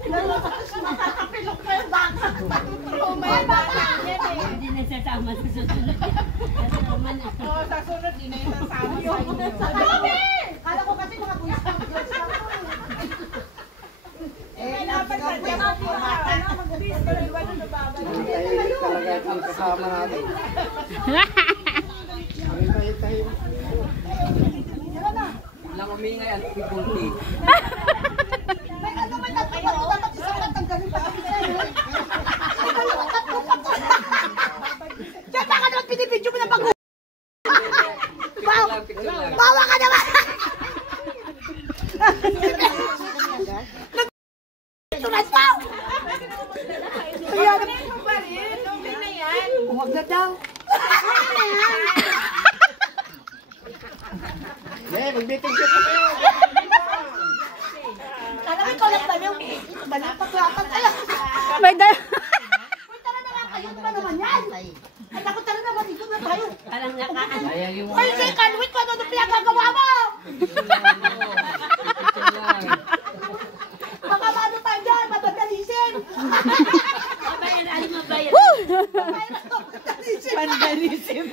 Matatapilok ko yung baka. May baka. Hindi na sasama sa susunod. Oo, sa sunod, hindi na yung sasama sa inyo. Sabi! Kala ko kasi mga buwis kang Diyos lang. Eh, napasadya mo po mata. Please, pero iwan na nababalik. Tahimik talaga ang kasama natin. Tahimik. Lang umingay ang pipulti. May ano man natin ako dapat isang matanggalin pa kasi sa'yo. Diyan ka naman pinibidyo mo na pag bawa ka naman! Tulad pa! Ayan mo ba rin? Okay na yan. Huwag na daw. Eh, mag-meeting siya po kayo. Kala ko ikaw lang baliw. Baliw paglapat kayo. May dal... Uy, tara na lang kayo. Ano ba naman yan? At ako tara naman dito na tayo. Parang nakaan. Uy, kay Calwit, paano na pinagagawa mo? Baka maano tayo dyan, matandalisin. Mabayan, ano mabayan? Pandalisim. Pandalisim.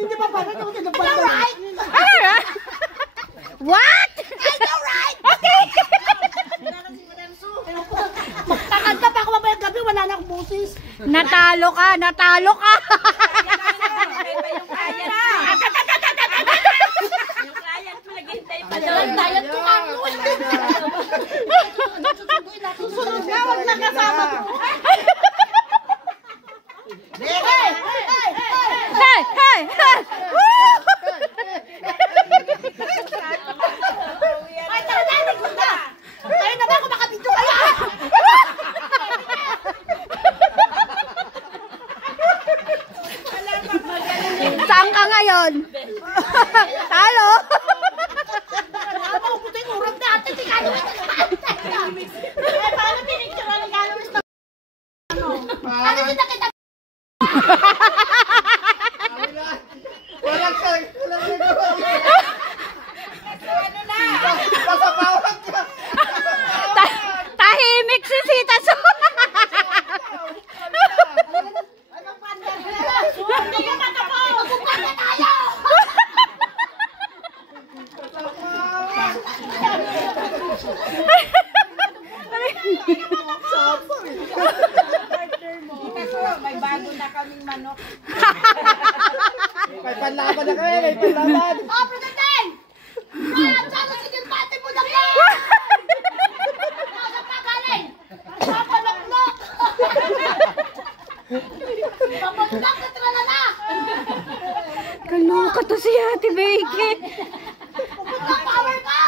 Hindi ba parang ako tinapandalisim? Right? What? I know, right? Okay. Magkakanta pa ako mabayang gabi, wala na akong busis. Natalo ka, natalo ka. Yung client mo naghintay pa doon. Yung client ko ka. Susunod na, wag na kasama ko. Hey! Hey! Hey, hey, hey. Woo! Ay, tara na, likod na! Kayo na ba kung makabidyo kayo? Saan ka ngayon? Talo. Ako, puto yung urong natin, si Kalawit na naman. Eh, paano pinicture ni Kalawit na? Ano din nakita? Walang ka. Ano na? Pasapawag ka. Tahimik si Sita Su. Anong panda na? Hindi ka matapo! Magbukan na tayo! May bago na kaming manok. May panlaban na kayo, may panlaban. Oh, President! Alam sana sige pati mo na po! Ano pa galing? Papalaklok! Papalaklok na tralala! Kaloka to si Ate Becky. Pupunta ang power ko!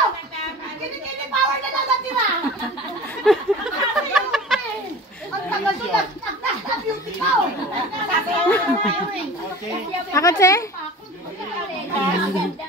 Kinikili power na lang natira! Ang tagal ko na beauty ko! Okay. Ako, Che? Ang ganda.